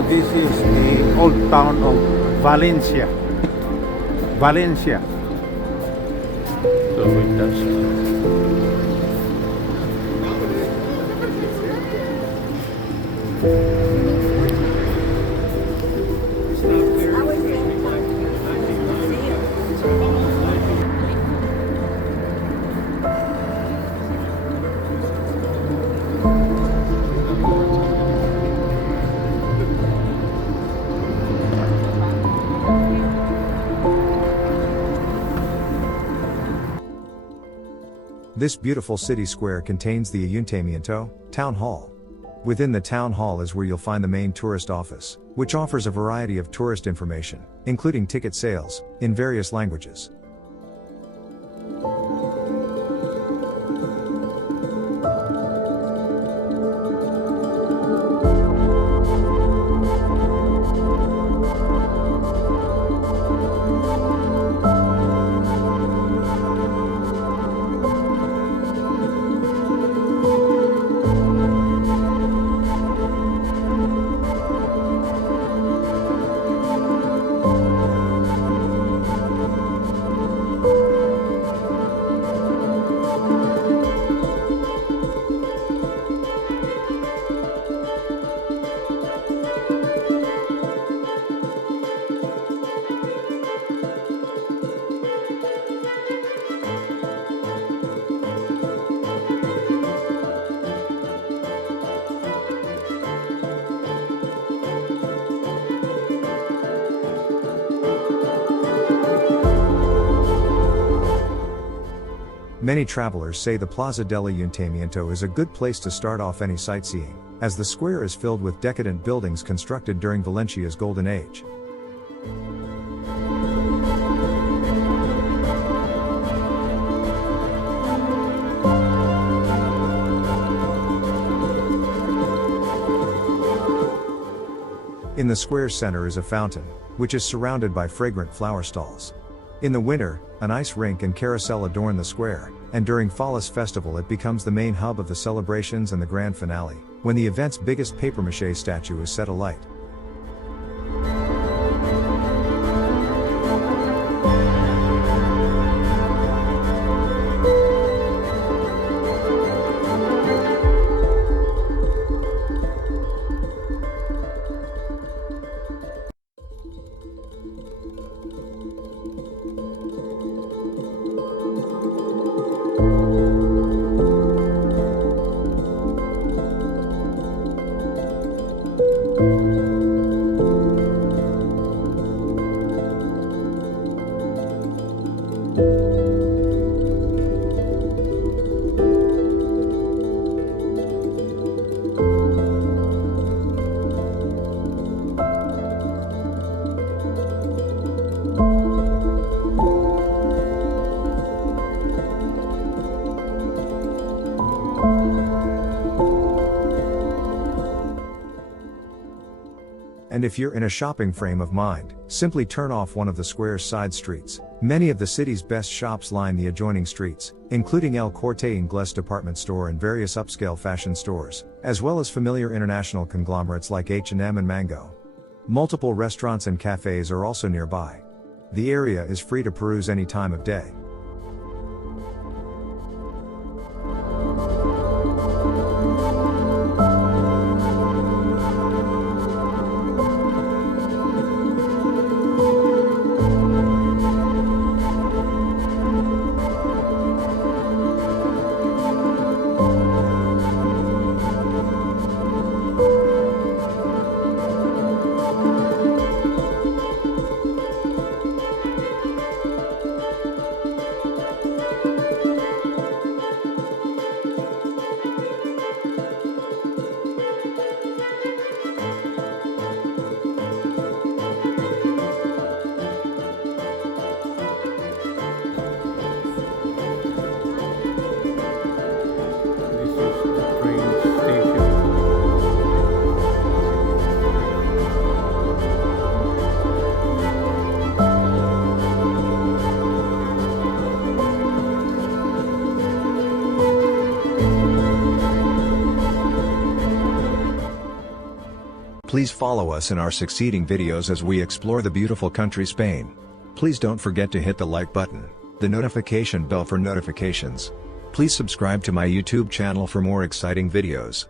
So this is the old town of Valencia. Valencia. So it does. This beautiful city square contains the Ayuntamiento town hall. Within the town hall is where you'll find the main tourist office, which offers a variety of tourist information, including ticket sales, in various languages. Many travelers say the Plaza del Ayuntamiento is a good place to start off any sightseeing, as the square is filled with decadent buildings constructed during Valencia's golden age. In the square's center is a fountain, which is surrounded by fragrant flower stalls. In the winter, an ice rink and carousel adorn the square, and during Fallas Festival it becomes the main hub of the celebrations and the grand finale, when the event's biggest papier-mâché statue is set alight. And if you're in a shopping frame of mind, simply turn off one of the square's side streets. Many of the city's best shops line the adjoining streets, including El Corte Inglés department store and various upscale fashion stores, as well as familiar international conglomerates like H&M and Mango. Multiple restaurants and cafes are also nearby. The area is free to peruse any time of day. Please follow us in our succeeding videos as we explore the beautiful country Spain. Please don't forget to hit the like button, the notification bell for notifications. Please subscribe to my YouTube channel for more exciting videos.